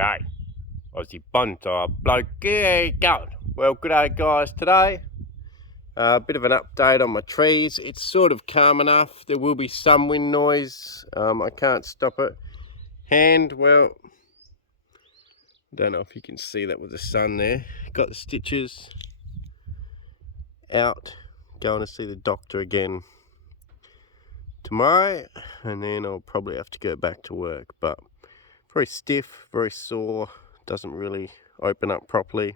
G'day, Aussie bonsai bloke, how you going? Well, g'day guys, today a bit of an update on my trees. It's sort of calm enough. There will be some wind noise, I can't stop it. Well, I don't know if you can see that with the sun there. Got the stitches out, going to see the doctor again tomorrow, and then I'll probably have to go back to work, but very stiff, very sore, doesn't really open up properly,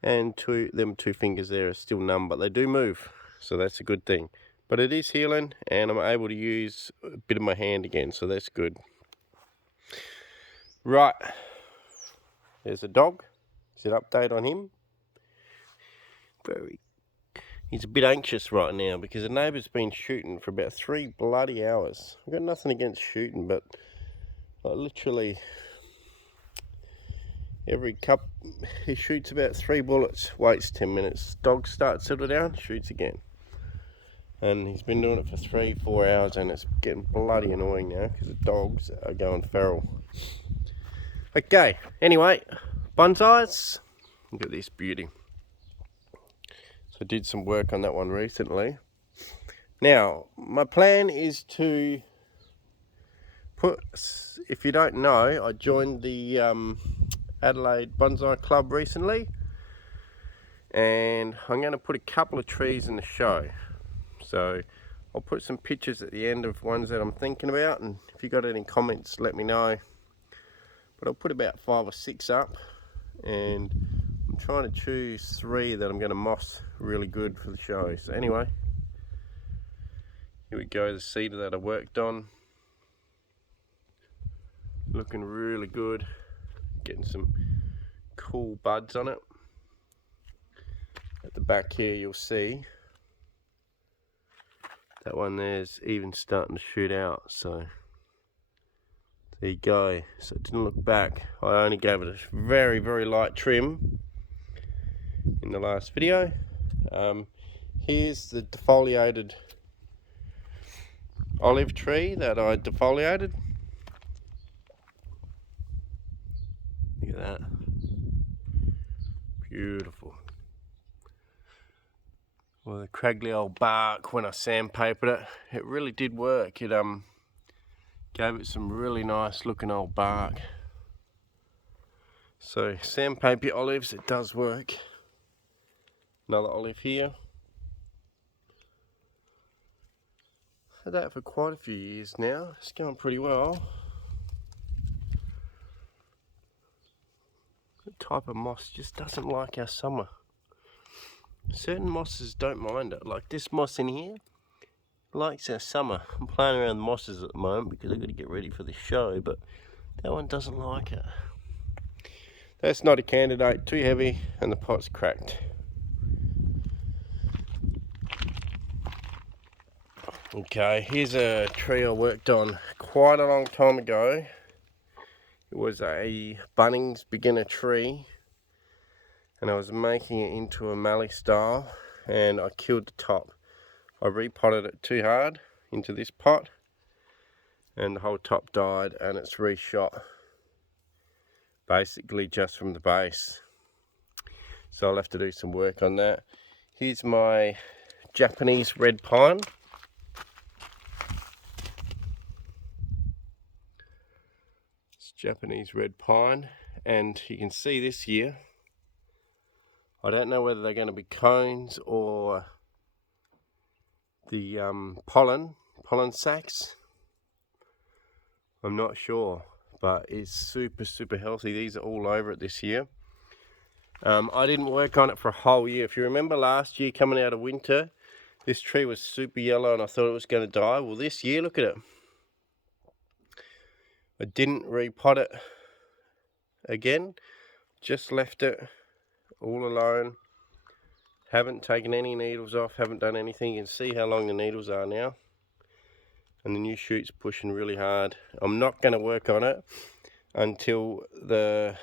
and them two fingers there are still numb, but they do move, so that's a good thing. But it is healing, and I'm able to use a bit of my hand again, so that's good. Right, there's a dog. Is an update on him? He's a bit anxious right now because the neighbour's been shooting for about 3 bloody hours. I've got nothing against shooting, but literally every he shoots about 3 bullets, waits 10 minutes, dog starts to settle down, shoots again. And he's been doing it for 3-4 hours, and it's getting bloody annoying now because the dogs are going feral. Okay, anyway, bonsais, look at this beauty. So I did some work on that one recently. Now, my plan is to if you don't know, I joined the Adelaide Bonsai Club recently, and I'm going to put a couple of trees in the show. So I'll put some pictures at the end of ones that I'm thinking about, and if you got any comments, let me know. But I'll put about 5 or 6 up, and I'm trying to choose 3 that I'm going to moss really good for the show. So anyway, here we go, the cedar that I worked on. Looking really good, getting some cool buds on it. At the back here you'll see that one there's even starting to shoot out, so there you go. So it didn't look back. I only gave it a very, very light trim in the last video. Here's the defoliated olive tree that I defoliated. Look at that. Beautiful. Well, the craggly old bark, when I sandpapered it, it really did work. It gave it some really nice looking old bark. So sandpaper your olives, it does work. Another olive here. Had that for quite a few years now. It's going pretty well. The type of moss just doesn't like our summer. Certain mosses don't mind it, like this moss in here likes our summer. I'm playing around with mosses at the moment because I've got to get ready for the show, but that one doesn't like it. That's not a candidate, too heavy, and the pot's cracked. Okay, here's a tree I worked on quite a long time ago. It was a Bunnings beginner tree, and I was making it into a mallee style, and I killed the top. I repotted it too hard into this pot, and the whole top died, and it's reshot basically just from the base. So I'll have to do some work on that. Here's my Japanese red pine. Japanese red pine, and you can see this year, I don't know whether they're going to be cones or the pollen sacs. I'm not sure, but it's super healthy. These are all over it this year. I didn't work on it for a whole year. If you remember last year coming out of winter, this tree was super yellow and I thought it was going to die. Well, this year, look at it. I didn't repot it again, just left it all alone. Haven't taken any needles off, haven't done anything. You can see how long the needles are now. And the new shoot's pushing really hard. I'm not going to work on it until the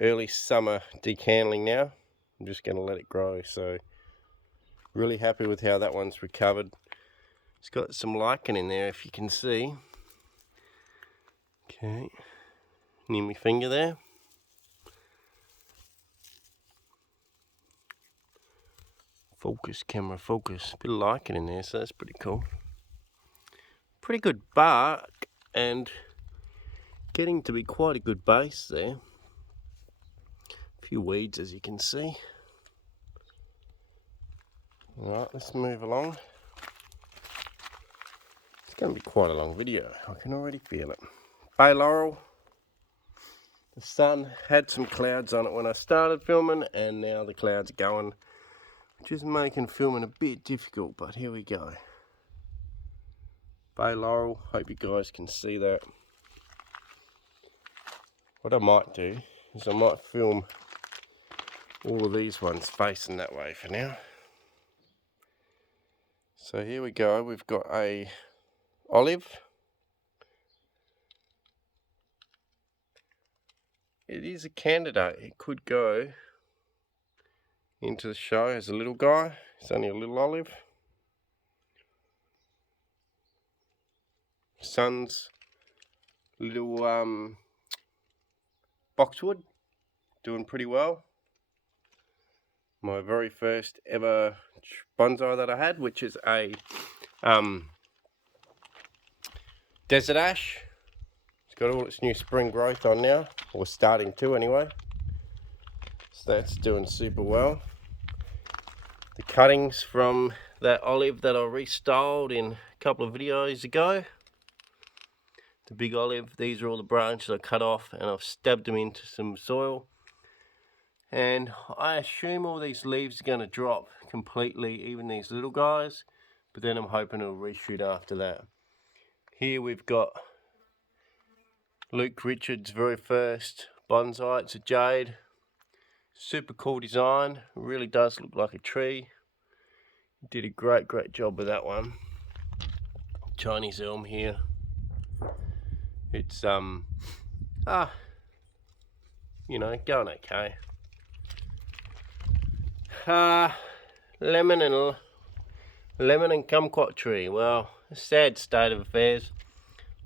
early summer decandling now. I'm just going to let it grow. So really happy with how that one's recovered. It's got some lichen in there if you can see. Okay, near my finger there. Focus, camera, focus. Bit of lichen in there, so that's pretty cool. Pretty good bark and getting to be quite a good base there. A few weeds, as you can see. Alright, let's move along. It's going to be quite a long video. I can already feel it. Bay laurel. The sun had some clouds on it when I started filming, and now the clouds are going, which is making filming a bit difficult, but here we go. Bay laurel, hope you guys can see that. What I might do is I might film all of these ones facing that way for now. So here we go, we've got a olive. It is a candidate, it could go into the show as a little guy. It's only a little olive. Son's little boxwood, doing pretty well. My very first ever bonsai that I had, which is a desert ash. It's got all its new spring growth on now, or starting to anyway. So that's doing super well. The cuttings from that olive that I restyled in a couple of videos ago. The big olive, these are all the branches I cut off and I've stabbed them into some soil. And I assume all these leaves are going to drop completely, even these little guys. But then I'm hoping it'll reshoot after that. Here we've got Luke Richard's very first bonsai. It's a jade. Super cool design. It really does look like a tree. Did a great job with that one. Chinese elm here. It's you know, going okay. Lemon and kumquat tree. Well, a sad state of affairs.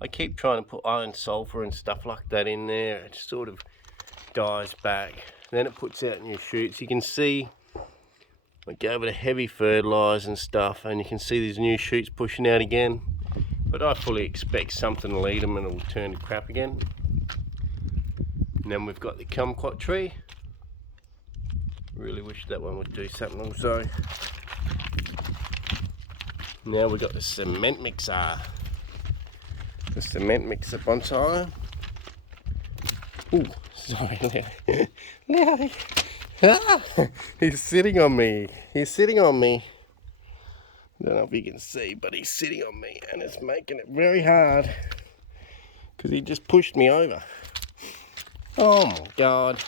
I keep trying to put iron sulfur and stuff like that in there. It sort of dies back. Then it puts out new shoots. You can see I gave it a heavy fertiliser and stuff, and you can see these new shoots pushing out again. But I fully expect something to lead them and it'll turn to crap again. And then we've got the Kumquat Tree. Really wish that one would do something also. Now we've got the cement mixer. The cement mixer bonsai. Ooh, sorry, Larry. Ah, he's sitting on me. He's sitting on me. I don't know if you can see, but he's sitting on me and it's making it very hard because he just pushed me over. Oh my God.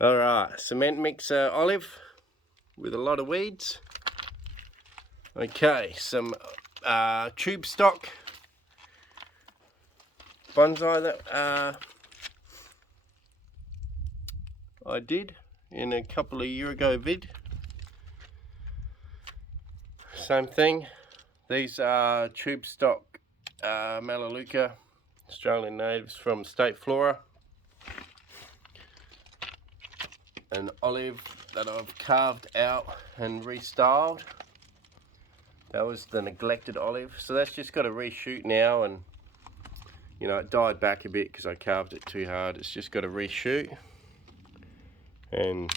Alright, cement mixer olive with a lot of weeds. Okay, some tube stock bonsai that I did in a couple of years ago vid. Same thing. These are tube stock Melaleuca, Australian natives from State Flora. An olive that I've carved out and restyled. That was the neglected olive. So that's just got to reshoot now, and you know, it died back a bit because I carved it too hard. It's just got to reshoot. And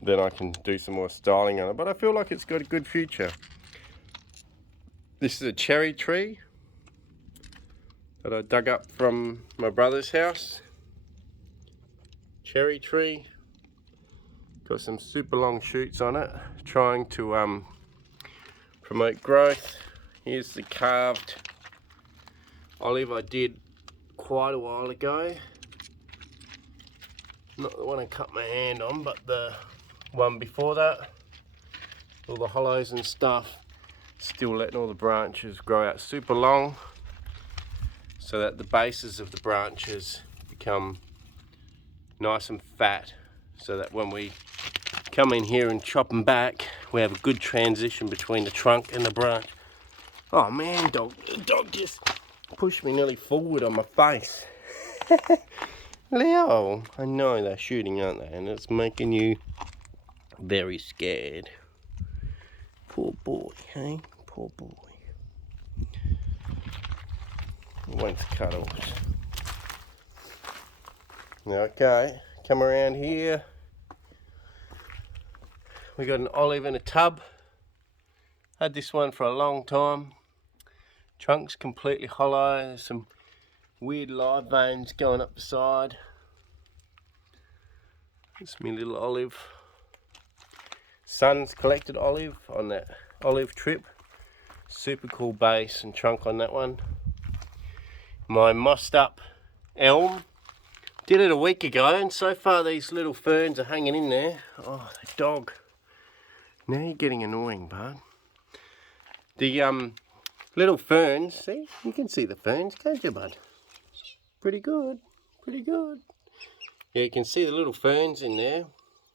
then I can do some more styling on it. But I feel like it's got a good future. This is a cherry tree that I dug up from my brother's house. Cherry tree. Got some super long shoots on it. Trying to promote growth. Here's the carved olive I did quite a while ago. Not the one I cut my hand on, but the one before that. All the hollows and stuff. Still letting all the branches grow out super long so that the bases of the branches become nice and fat, so that when we come in here and chop them back, we have a good transition between the trunk and the branch. Oh man, the dog just pushed me nearly forward on my face. Leo, I know they're shooting, aren't they? And it's making you Very scared. Poor boy, hey? Poor boy. Went to cuddles. Okay, come around here. We got an olive in a tub. Had this one for a long time. Trunk's completely hollow. There's some weird live veins going up the side. It's my little olive. Son's collected olive on that olive trip. Super cool base and trunk on that one. My mossed up elm. Did it a week ago, and so far these little ferns are hanging in there. Oh, the dog. Now you're getting annoying, bud. The little ferns, see? You can see the ferns, can't you, bud? Pretty good, pretty good. Yeah, you can see the little ferns in there.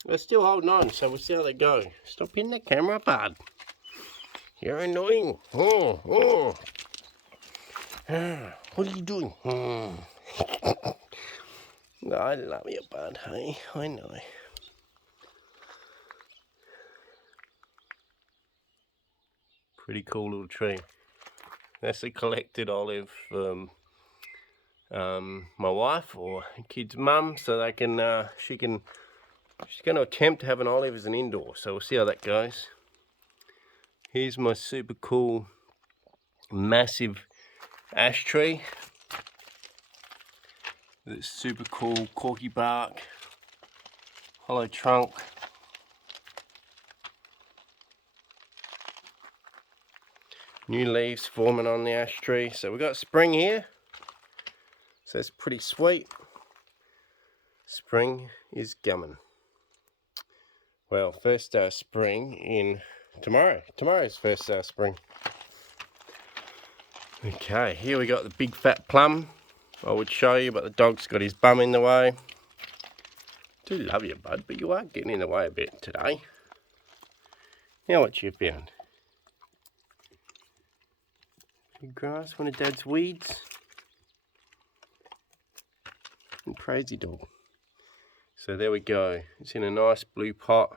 They're still holding on, so we'll see how they go. Stop hitting the camera, bud. You're annoying. Oh, oh. What are you doing? Oh. I love you, bud, hey? I know. Pretty cool little tree. That's a collected olive from my wife or kid's mum, so they can she's going to attempt to have an olive as an indoor, so we'll see how that goes. Here's my super cool massive ash tree. This super cool corky bark, hollow trunk. New leaves forming on the ash tree. So we've got spring here. So it's pretty sweet. Spring is coming. Well, first day of spring in tomorrow. Tomorrow's first day of spring. Okay, here we got the big fat plum. I would show you, but the dog's got his bum in the way. Do love you, bud, but you are getting in the way a bit today. Now what you found? Big grass, one of Dad's weeds. And crazy dog. So there we go. It's in a nice blue pot.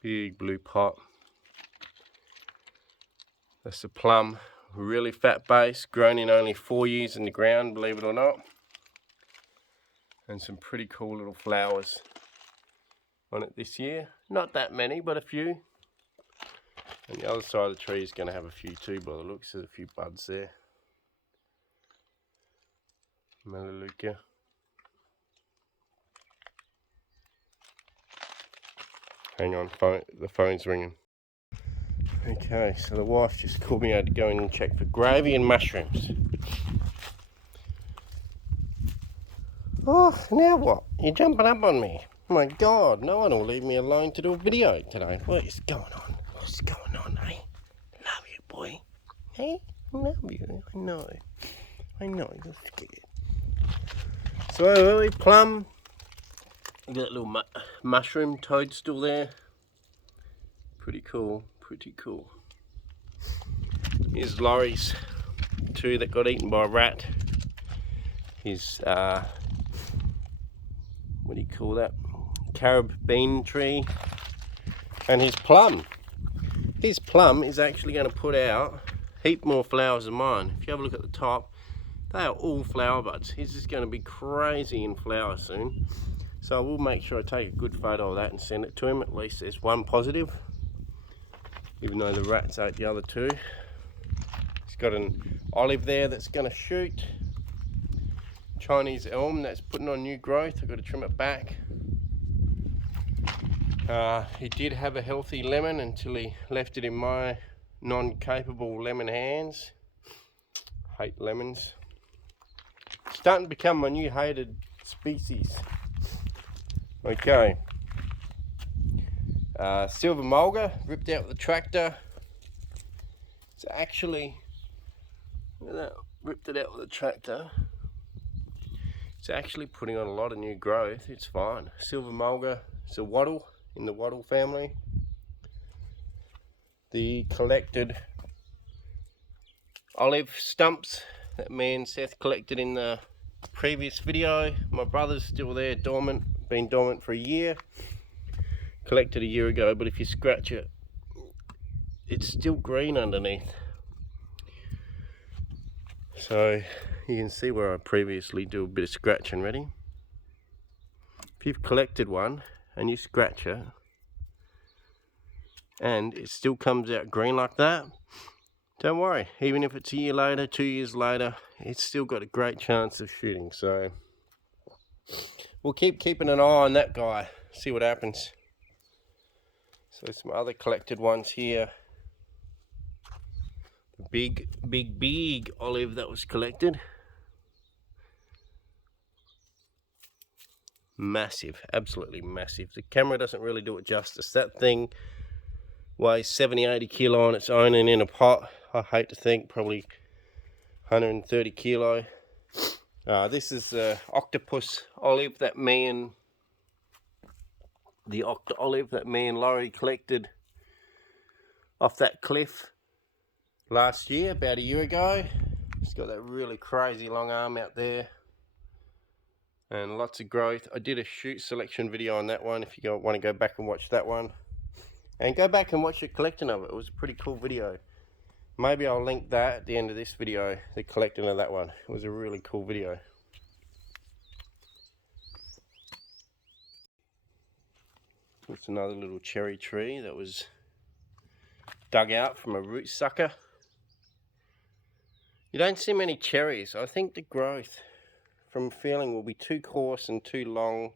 Big blue pot. That's the plum. Really fat base, grown in only 4 years in the ground, believe it or not. And some pretty cool little flowers on it this year. Not that many, but a few. And the other side of the tree is going to have a few too, by the looks. There's a few buds there. Melaleuca. Hang on, the phone's ringing. Okay, so the wife just called me out to go in and check for gravy and mushrooms. Oh, now what? You're jumping up on me. Oh my God, no one will leave me alone to do a video today. What is going on? What's going on, eh? Love you, boy. Hey, love you. I know. I know, you're scared. So, early plum. Got that little mushroom toadstool there. Pretty cool, pretty cool. Here's Laurie's two that got eaten by a rat. His, what do you call that? Carob bean tree. And his plum. His plum is actually going to put out a heap more flowers than mine. If you have a look at the top, they are all flower buds. His is going to be crazy in flower soon. So I will make sure I take a good photo of that and send it to him. At least there's one positive. Even though the rats ate the other two. He's got an olive there that's going to shoot. Chinese elm that's putting on new growth. I've got to trim it back. He did have a healthy lemon until he left it in my non-capable lemon hands. Hate lemons. Starting to become my new hated species. Okay. Silver mulga, ripped out with the tractor. It's actually, look at that, ripped it out with the tractor. It's actually putting on a lot of new growth. It's fine. Silver mulga, it's a wattle in the wattle family. The collected olive stumps that me and Seth collected in the previous video. My brother's still there, dormant, been dormant for a year. collected a year ago, but if you scratch it, it's still green underneath. So you can see where I previously do a bit of scratching. Ready? If you've collected one and you scratch it and it still comes out green like that, don't worry. Even if it's a year later, 2 years later, it's still got a great chance of shooting. So we'll keep keeping an eye on that guy, see what happens. So some other collected ones here. The big olive that was collected. Massive, absolutely massive. The camera doesn't really do it justice. That thing weighs 70-80 kilo on its own, and in a pot, I hate to think, probably 130 kilo. This is the Octopus Olive that me and Laurie collected off that cliff last year, about a year ago. It's got that really crazy long arm out there and lots of growth. I did a shoot selection video on that one if you want to go back and watch that one. And go back and watch the collecting of it. It was a pretty cool video. Maybe I'll link that at the end of this video, the collecting of that one. It was a really cool video. It's another little cherry tree that was dug out from a root sucker. You don't see many cherries. I think the growth, from feeling, will be too coarse and too long.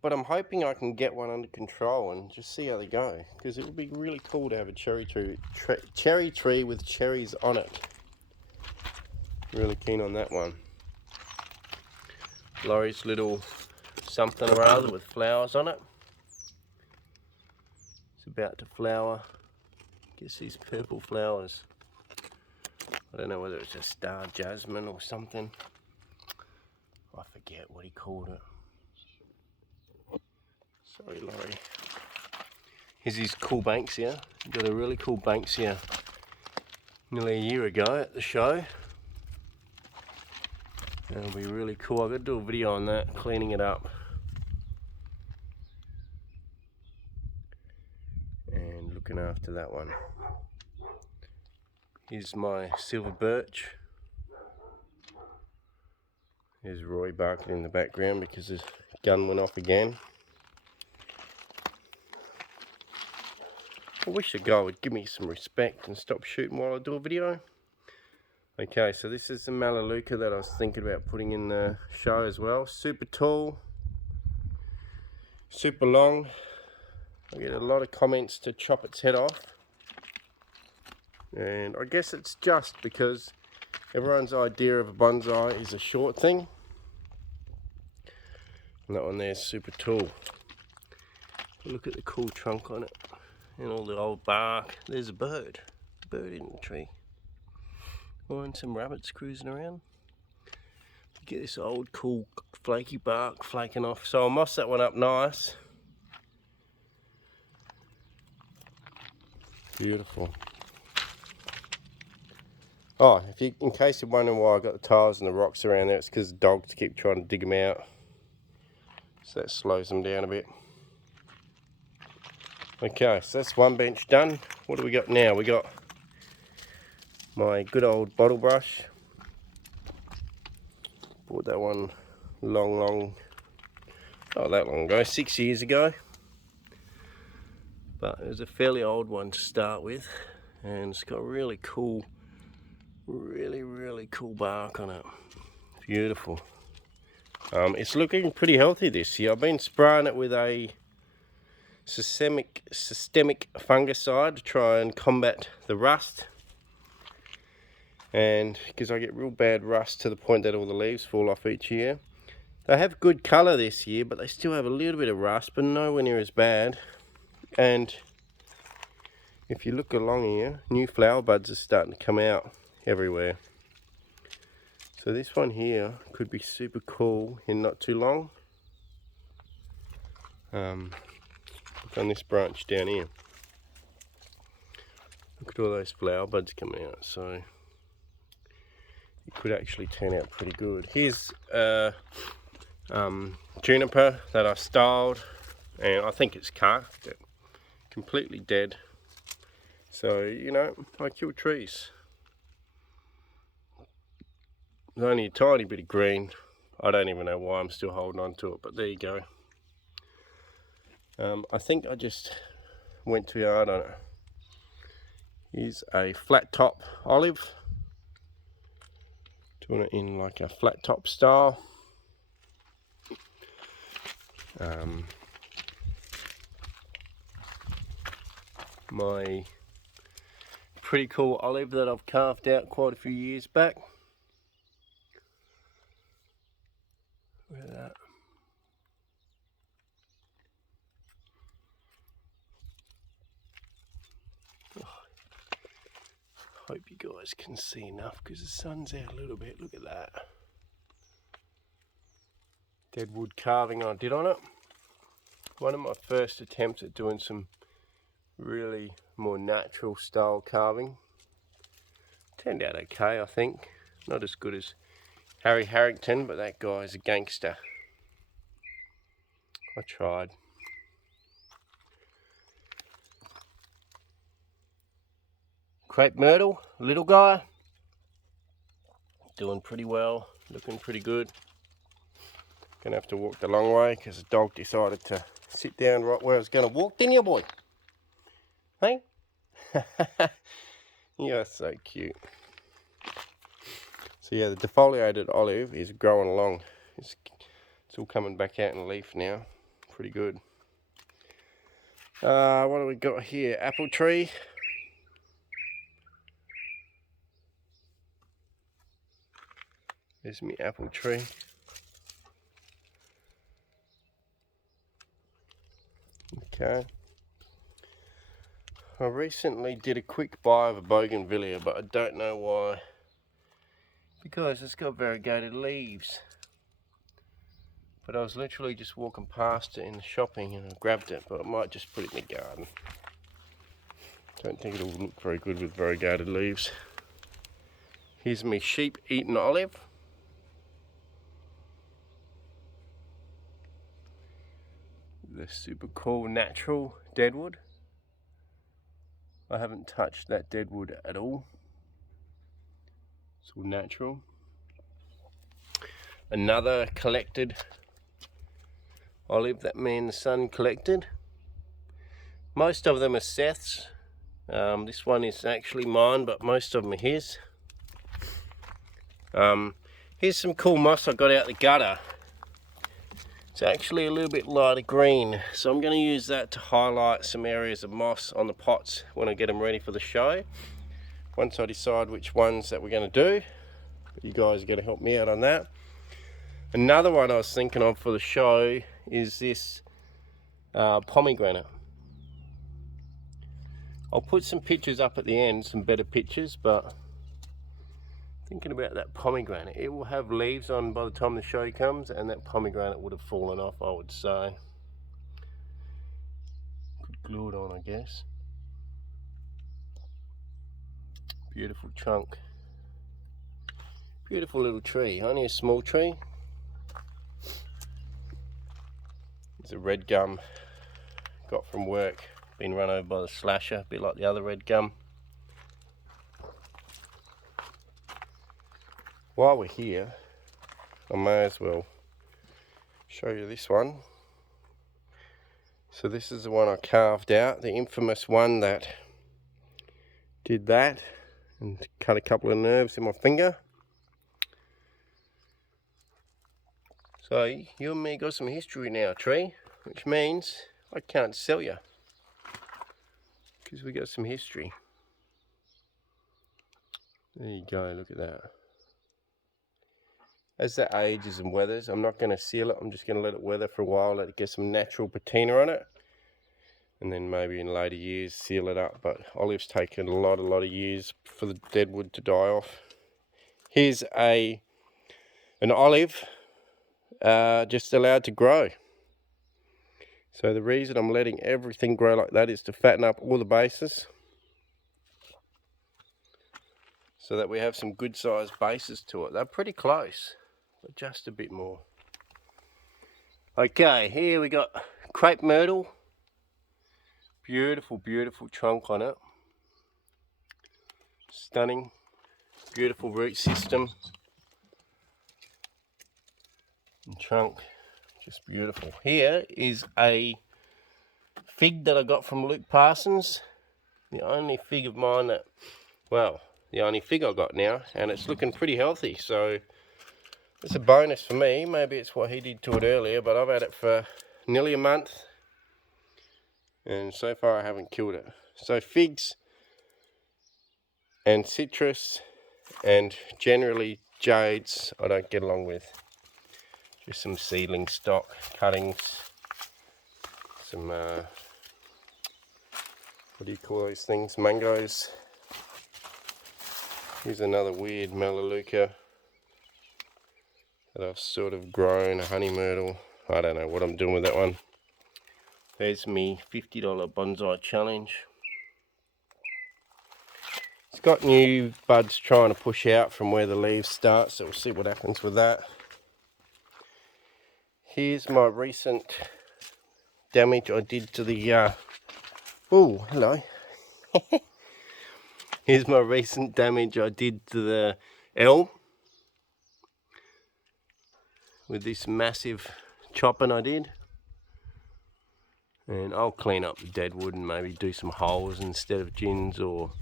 But I'm hoping I can get one under control and just see how they go, because it would be really cool to have a cherry tree with cherries on it. Really keen on that one. Laurie's little something or other with flowers on it. It's about to flower. Guess these purple flowers. I don't know whether it's a star jasmine or something. I forget what he called it. Sorry, Laurie. Here's his cool Banksia. He got a really cool Banksia nearly a year ago at the show. That'll be really cool. I've got to do a video on that, cleaning it up. And looking after that one. Here's my silver birch. There's Roy barking in the background because his gun went off again. I wish a guy would give me some respect and stop shooting while I do a video. Okay, so this is the Melaleuca that I was thinking about putting in the show as well. Super tall, super long. I get a lot of comments to chop its head off. And I guess it's just because everyone's idea of a bonsai is a short thing. And that one there is super tall. Look at the cool trunk on it. And all the old bark. There's a bird in the tree. Oh, and some rabbits cruising around. You get this old cool flaky bark flaking off. So I'll moss that one up nice. Beautiful. Oh, in case you're wondering why I got the tiles and the rocks around there, it's because the dogs keep trying to dig them out. So that slows them down a bit. Okay, so that's one bench done. What do we got now? We got my good old bottle brush. Bought that one not that long ago, 6 years ago. But it was a fairly old one to start with. And it's got really cool, really cool bark on it. Beautiful. It's looking pretty healthy this year. I've been spraying it with a systemic fungicide to try and combat the rust, and because I get real bad rust to the point that all the leaves fall off each year. They have good colour this year, but they still have a little bit of rust, but nowhere near as bad. And if you look along here, new flower buds are starting to come out everywhere. So this one here could be super cool in not too long. On this branch down here, look at all those flower buds coming out, so it could actually turn out pretty good. Here's juniper that I styled and I think it's carved it. Completely dead. So, you know, I kill trees. There's only a tiny bit of green. I don't even know why I'm still holding on to it, but there you go. I think I just went too hard on it. Here's a flat top olive. Doing it in like a flat top style. My pretty cool olive that I've carved out quite a few years back. Look at that. Oh, hope you guys can see enough because the sun's out a little bit. Look at that. Dead wood carving I did on it. One of my first attempts at doing some really more natural style carving. Turned out okay, I think. Not as good as Harry Harrington, but that guy's a gangster. I tried. Crepe Myrtle, little guy. Doing pretty well, looking pretty good. Gonna have to walk the long way because the dog decided to sit down right where I was gonna walk, didn't you, boy? Hey? You're so cute. So yeah, the defoliated olive is growing along. It's all coming back out in leaf now. Pretty good. What do we got here? Apple tree. There's my apple tree. Okay. I recently did a quick buy of a Bougainvillea, but I don't know why. Because it's got variegated leaves. But I was literally just walking past it in the shopping and I grabbed it, but I might just put it in the garden. Don't think it'll look very good with variegated leaves. Here's my sheep-eaten olive. The super cool natural deadwood. I haven't touched that deadwood at all. It's all natural. Another collected olive that me and the son collected. Most of them are Seth's. This one is actually mine, but most of them are his. Here's some cool moss I got out the gutter. It's actually a little bit lighter green, so I'm going to use that to highlight some areas of moss on the pots when I get them ready for the show. Once I decide which ones that we're going to do, you guys are going to help me out on that. Another one I was thinking of for the show is this pomegranate. I'll put some pictures up at the end, some better pictures, but thinking about that pomegranate, it will have leaves on by the time the show comes, and that pomegranate would have fallen off, I would say. Could glue it on, I guess. Beautiful trunk. Beautiful little tree, only a small tree. It's a red gum got from work, been run over by the slasher, a bit like the other red gum. While we're here, I may as well show you this one. So this is the one I carved out, the infamous one that did that and cut a couple of nerves in my finger. So you and me got some history now, tree, which means I can't sell you because we got some history. There you go, look at that. As that ages and weathers, I'm not going to seal it, I'm just going to let it weather for a while, let it get some natural patina on it, and then maybe in later years seal it up. But olives taken a lot of years for the deadwood to die off. Here's an olive just allowed to grow. So the reason I'm letting everything grow like that is to fatten up all the bases, so that we have some good sized bases to it. They're pretty close, but just a bit more. Okay, here we got Crepe Myrtle. Beautiful, beautiful trunk on it. Stunning. Beautiful root system. And trunk. Just beautiful. Here is a fig that I got from Luke Parsons. The only fig of mine that, well, the only fig I got now, and it's looking pretty healthy, so it's a bonus for me. Maybe it's what he did to it earlier, but I've had it for nearly a month, and so far I haven't killed it. So figs and citrus and generally jades I don't get along with. Just some seedling stock, cuttings, some, what do you call those things, mangoes. Here's another weird Melaleuca that I've sort of grown, a honey myrtle. I don't know what I'm doing with that one. There's me $50 bonsai challenge. It's got new buds trying to push out from where the leaves start, so we'll see what happens with that. Here's my recent damage I did to the, oh, hello. Here's my recent damage I did to the elm with this massive chopping I did. And I'll clean up the dead wood and maybe do some holes instead of gins, or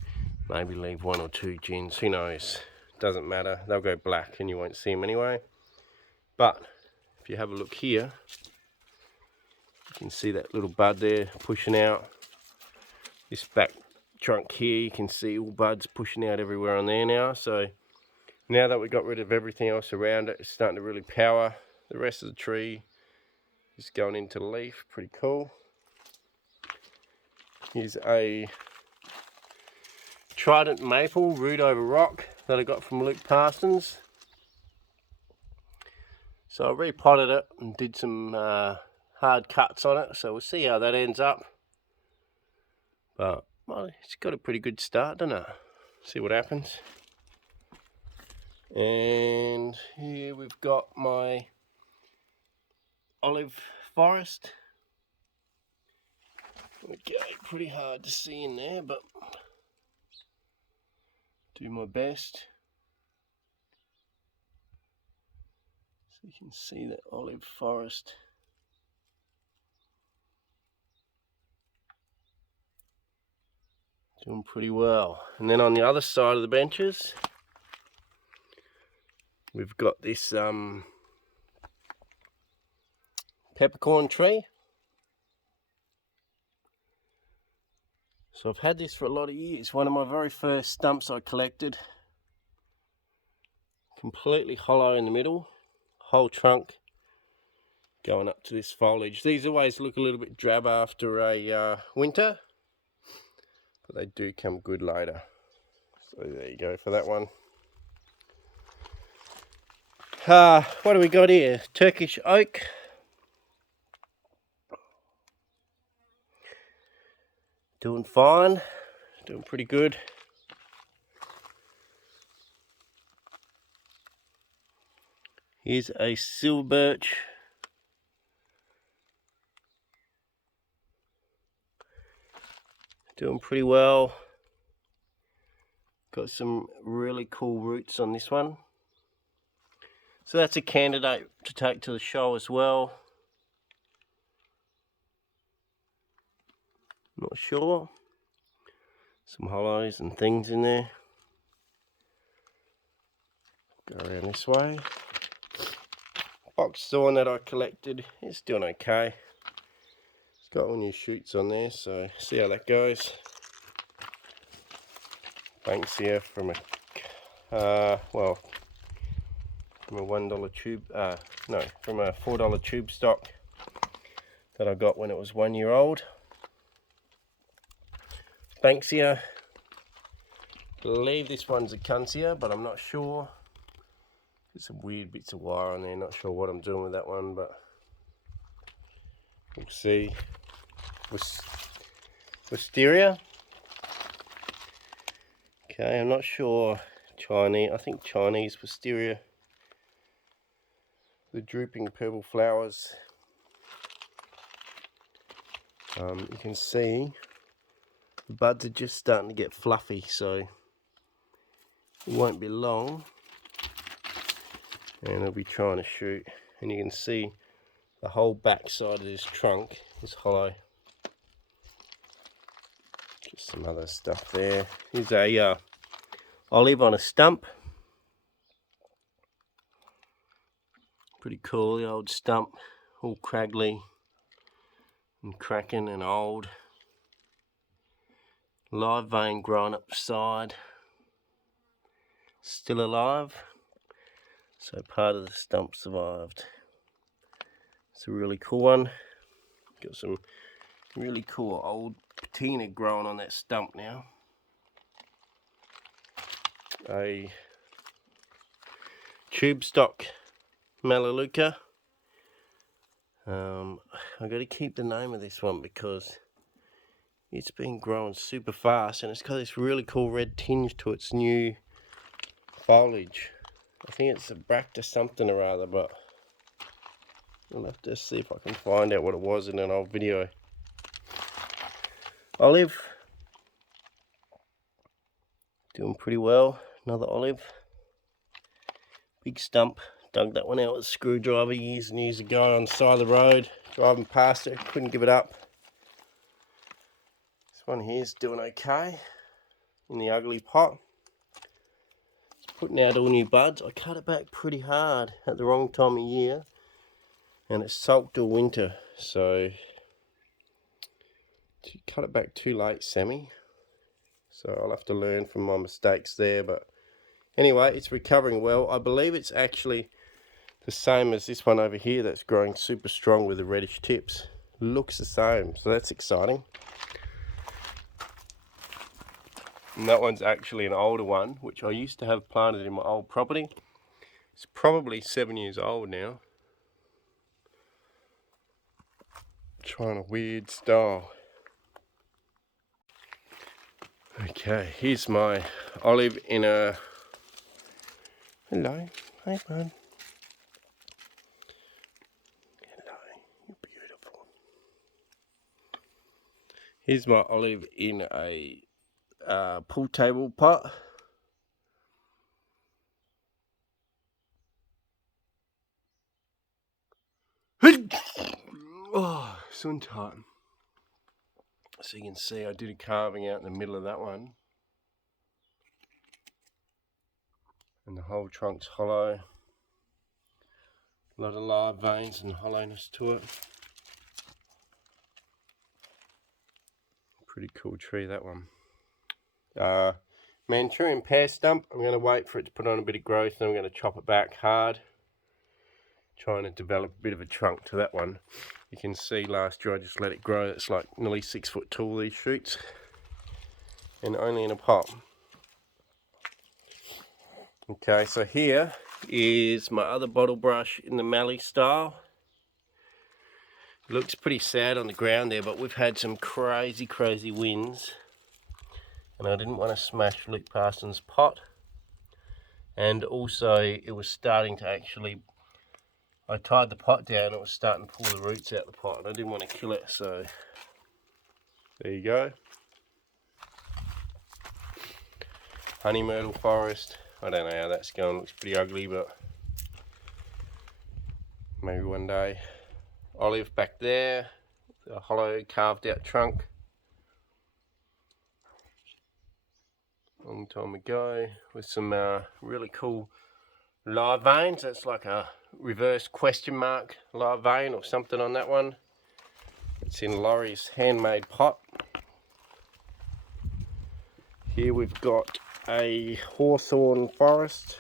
maybe leave 1 or 2 gins, who knows. Doesn't matter, they'll go black and you won't see them anyway. But if you have a look here, you can see that little bud there pushing out. This back trunk here, you can see all buds pushing out everywhere on there now. So now that we got rid of everything else around it, it's starting to really power. The rest of the tree is going into leaf, pretty cool. Here's a Trident maple root over rock that I got from Luke Parsons. So I repotted it and did some hard cuts on it, so we'll see how that ends up. But well, it's got a pretty good start, doesn't it? See what happens. And here we've got my olive forest. Okay, pretty hard to see in there, but do my best. So you can see that olive forest. Doing pretty well. And then on the other side of the benches, we've got this peppercorn tree. So I've had this for a lot of years. One of my very first stumps I collected. Completely hollow in the middle. Whole trunk going up to this foliage. These always look a little bit drab after a winter, but they do come good later. So there you go for that one. What do we got here? Turkish Oak. Doing fine. Doing pretty good. Here's a silver birch. Doing pretty well. Got some really cool roots on this one. So that's a candidate to take to the show as well. Not sure. Some hollows and things in there. Go around this way. Box thorn that I collected is doing okay. It's got all new shoots on there, so see how that goes. Banksia from a well, from a $1 tube, no, from a $4 tube stock that I got when it was 1 year old. Banksia, I believe this one's a Kunsia, but I'm not sure. There's some weird bits of wire on there, not sure what I'm doing with that one, but we'll see. Wisteria. Okay, I'm not sure. Chinese, I think Chinese Wisteria. The drooping purple flowers. You can see the buds are just starting to get fluffy, so it won't be long and it'll be trying to shoot. And you can see the whole back side of this trunk is hollow. Just some other stuff there. Here's a olive on a stump. Pretty cool, the old stump, all craggly and cracking and old. Live vein growing up the side. Still alive, so part of the stump survived. It's a really cool one. Got some really cool old patina growing on that stump now. A tube stock Melaleuca. I got to keep the name of this one because it's been growing super fast and it's got this really cool red tinge to its new foliage. I think it's a Bracta something or other, but I'll have to see if I can find out what it was in an old video. Olive, doing pretty well. Another olive. Big stump. Dug that one out with a screwdriver years and years ago on the side of the road. Driving past it, couldn't give it up. This one here's doing okay in the ugly pot. It's putting out all new buds. I cut it back pretty hard at the wrong time of year. And it's sulked all winter, so cut it back too late, Sammy. So I'll have to learn from my mistakes there, but anyway, it's recovering well. I believe it's actually the same as this one over here that's growing super strong with the reddish tips. Looks the same, so that's exciting. And that one's actually an older one, which I used to have planted in my old property. It's probably 7 years old now. Trying a weird style. Okay, here's my olive in a... Hello, hey bud. Hello, you're beautiful. Here's my olive in a pool table pot. Oh, sun time. So you can see I did a carving out in the middle of that one. And the whole trunk's hollow. A lot of live veins and hollowness to it. Pretty cool tree, that one. Manchurian pear stump. I'm going to wait for it to put on a bit of growth and I'm going to chop it back hard. Trying to develop a bit of a trunk to that one. You can see last year I just let it grow. It's like nearly 6 foot tall, these shoots. And only in a pot. Okay, so here is my other bottle brush in the mallee style. It looks pretty sad on the ground there, but we've had some crazy winds. And I didn't want to smash Luke Parsons' pot. And also it was starting to actually... I tied the pot down and it was starting to pull the roots out the pot and I didn't want to kill it, so there you go. Honey Myrtle Forest. I don't know how that's going, looks pretty ugly, but maybe one day. Olive back there, a hollow carved out trunk. Long time ago with some really cool live veins. That's like a reverse question mark live vein or something on that one. It's in Laurie's handmade pot. Here we've got a Hawthorne Forest.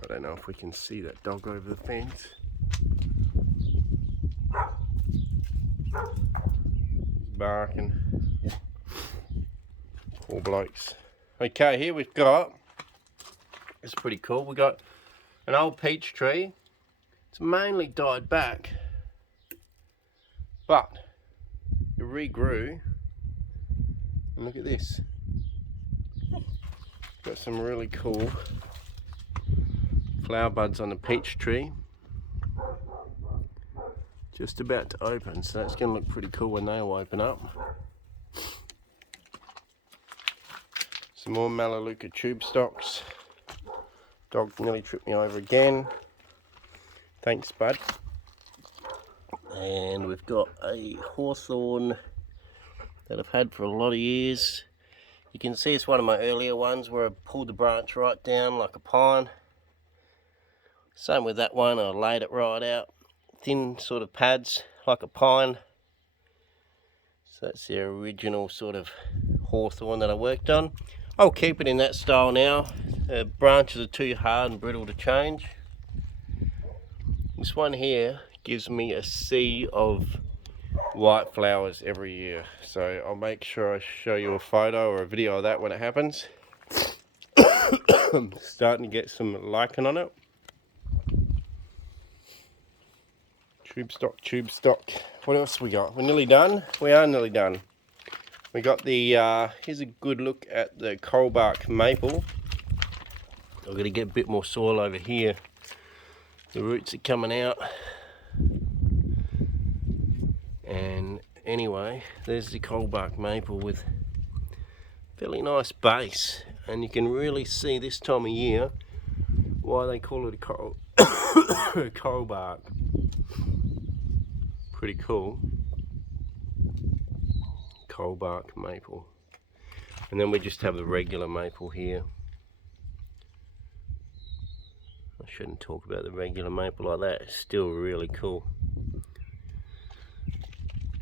I don't know if we can see that dog over the fence. He's barking. Poor blokes. Okay, here we've got, it's pretty cool, we've got an old peach tree. It's mainly died back, but it regrew. And look at this. Got some really cool flower buds on the peach tree. just about to open, so that's going to look pretty cool when they all open up. Some more Melaleuca tube stocks. Dog nearly tripped me over again. Thanks, bud. And we've got a Hawthorn that I've had for a lot of years. You can see it's one of my earlier ones where I pulled the branch right down like a pine. Same with that one, I laid it right out. Thin sort of pads like a pine. So that's the original sort of Hawthorn that I worked on. I'll keep it in that style now. The branches are too hard and brittle to change. This one here gives me a sea of white flowers every year, so I'll make sure I show you a photo or a video of that when it happens. I'm starting to get some lichen on it. Tube stock. What else we got? We're nearly done. We are nearly done. We got the, here's a good look at the coral bark maple. I've got to get a bit more soil over here. The roots are coming out. And anyway, there's the coral bark maple with fairly nice base. And you can really see this time of year why they call it a coral, coral bark. Pretty cool. Coral bark maple. And then we just have the regular maple here. I shouldn't talk about the regular maple like that. It's still really cool.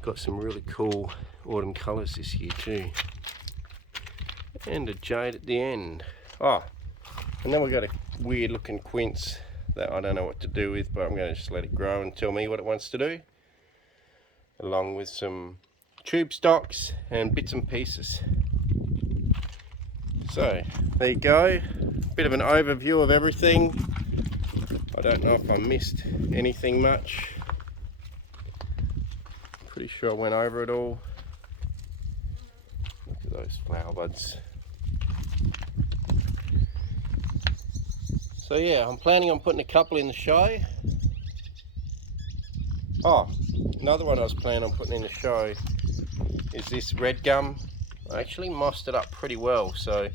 Got some really cool autumn colours this year too. And a jade at the end. Oh, and then we've got a weird looking quince that I don't know what to do with, but I'm going to just let it grow and tell me what it wants to do. Along with some tube stocks and bits and pieces. So there you go, bit of an overview of everything. I don't know if I missed anything much. Pretty sure I went over it all. Look at those flower buds. So yeah, I'm planning on putting a couple in the show. Oh, another one I was planning on putting in the show is this red gum. I actually mossed it up pretty well, so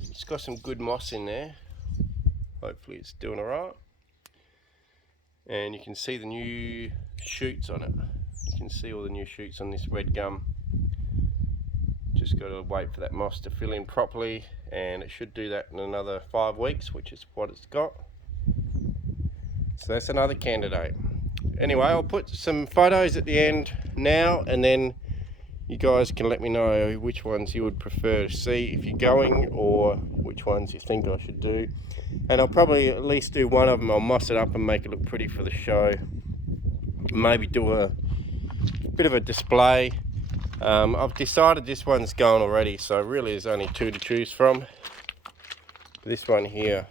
it's got some good moss in there. Hopefully it's doing alright. And you can see the new shoots on it. You can see all the new shoots on this red gum. Just got to wait for that moss to fill in properly, and it should do that in another 5 weeks, which is what it's got. So that's another candidate. Anyway, I'll put some photos at the end now, and then you guys can let me know which ones you would prefer to see if you're going, or which ones you think I should do. And I'll probably at least do one of them. I'll moss it up and make it look pretty for the show. Maybe do a bit of a display. I've decided this one's gone already, so really there's only 2 to choose from. This one here,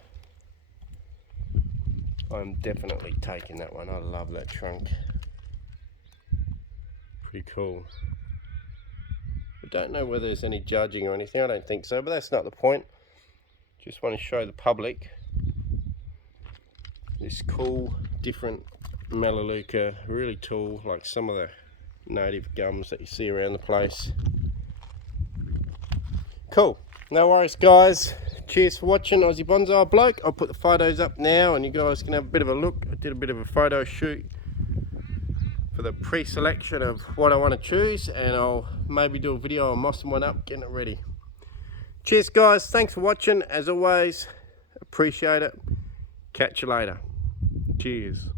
I'm definitely taking that one. I love that trunk. Pretty cool. I don't know whether there's any judging or anything. I don't think so, but that's not the point. Just want to show the public this cool, different Melaleuca, really tall, like some of the native gums that you see around the place. Cool. No worries, guys. Cheers for watching Aussie Bonsai Bloke. I'll put the photos up now and you guys can have a bit of a look. I did a bit of a photo shoot for the pre-selection of what I want to choose, and I'll maybe do a video on mossing one up, getting it ready. Cheers, guys. Thanks for watching. As always, appreciate it. Catch you later. Cheers.